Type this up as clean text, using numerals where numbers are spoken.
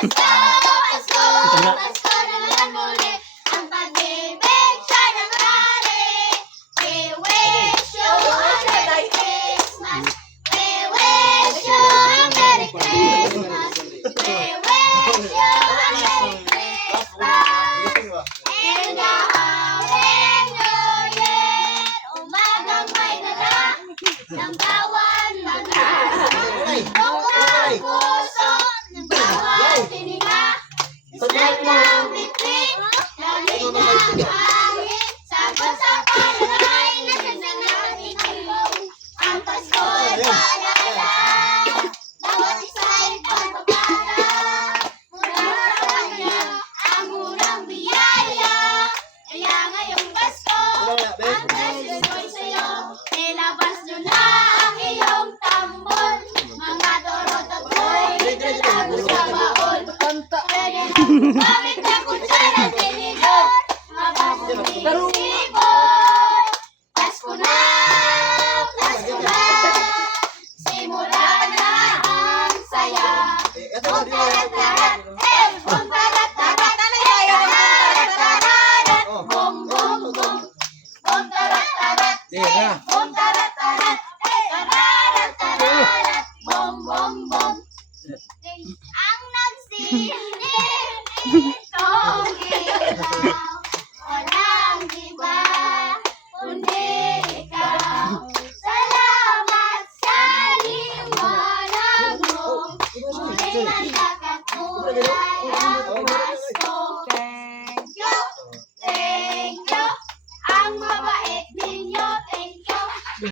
Pasko naman muli. Ang pag-ibig siya nangyari. We wish you a Merry Christmas. We wish you a Merry Christmas. We wish you a Merry Christmas. And a Happy New Year. Umagang may dala ng bawat pag-ibig. Bukang puso ng bawat hininga. Isang ng bibig, lamig na hangin. Sagot sa panalay, nasasang natin ang Pasko'y paalala. Bawat isa'y pagpapala. Mula sa kanya ang unang biyaya. Kaya ngayong Pasko, ang message ko'y sa'yo. Ilabas nyo na ang iyong tambol. Mga dorot at boy, itatago sa baon. Pwede na gumamit ng kutsara, tinidor. Mabasong isiboy. Pasko na, Pasko na. Simula na ang saya. Bum tarat-tarat, bum tarat-tarat. Tarat-tarat, bum bum bum. Bum tarat-tarat, bum tarat-tarat. Tarat-tarat, bum bum bum. Ang nagsilid itong ilaw, walang iba kundi ikaw. Salamat sa liwanag mo, muling nagkakatulad.